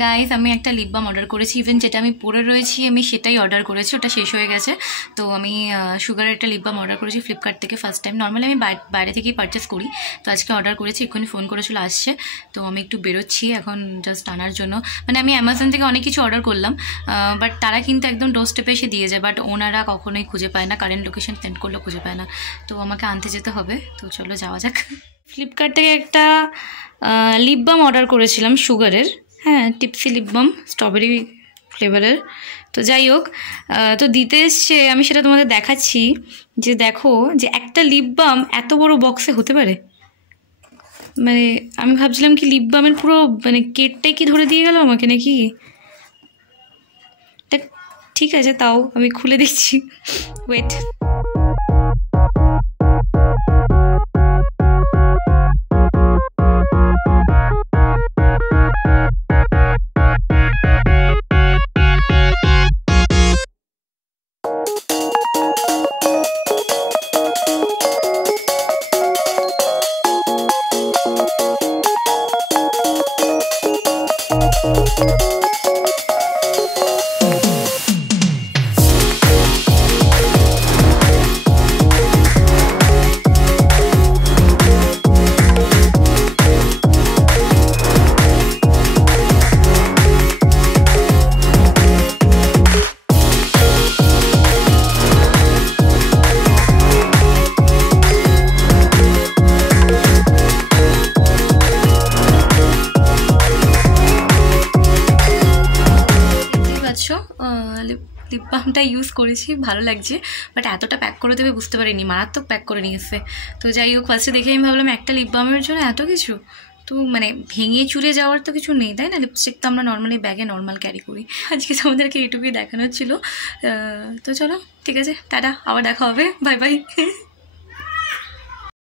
Guys আমি একটা lip balm order করেছি, ইভেন যেটা আমি পরে রয়েছি আমি সেটাই অর্ডার করেছি, ওটা শেষ হয়ে গেছে। তো আমি সুগারের একটা লিপ বাম অর্ডার করেছি ফ্লিপকার্ট থেকে ফার্স্ট টাইম। নর্মালি আমি বাইরে থেকেই পারচেস করি, তো আজকে অর্ডার করেছি, এক্ষুনি ফোন করে চলে আসছে। তো আমি একটু বেরোচ্ছি এখন জাস্ট আনার জন্য। মানে আমি অ্যামাজন থেকে অনেক কিছু অর্ডার করলাম, বাট তারা কিন্তু একদম ডোর স্টেপে এসে দিয়ে যায়, বাট ওনারা কখনোই খুঁজে পায় না, কারেন্ট লোকেশন সেন্ড করলেও খুঁজে পায় না। তো আমাকে আনতে যেতে হবে, তো চলো যাওয়া যাক। ফ্লিপকার্ট থেকে একটা লিপ বাম অর্ডার করেছিলাম সুগারের, হ্যাঁ টিপসি লিপ বাম স্ট্রবেরি ফ্লেভারের। তো যাই হোক, তো দিতে এসছে, আমি সেটা তোমাদের দেখাচ্ছি যে দেখো যে একটা লিপ বাম এত বড় বক্সে হতে পারে। মানে আমি ভাবছিলাম কি লিপ বামের পুরো মানে কেটটাই কি ধরে দিয়ে গেল আমাকে নাকি। ঠিক আছে, তাও আমি খুলে দিচ্ছি, ওয়েট। লিপ বামটা ইউজ করেছি, ভালো লাগছে, বাট এতটা প্যাক করে দেবে বুঝতে পারিনি, মারাত্মক প্যাক করে নিয়ে এসছে। তো যাই হোক, ফার্স্টে দেখে আমি ভাবলাম একটা লিপ বামের জন্য এত কিছু, তো মানে ভেঙে চুরে যাওয়ার তো কিছু নেই, তাই না? লিপস্টিক তো আমরা নর্মালি ব্যাগে নর্মাল ক্যারি করি। আজকে তোমাদেরকে এইটুকুই দেখানোর ছিল। তো চলো ঠিক আছে, টাটা, আবার দেখা হবে, বাই বাই।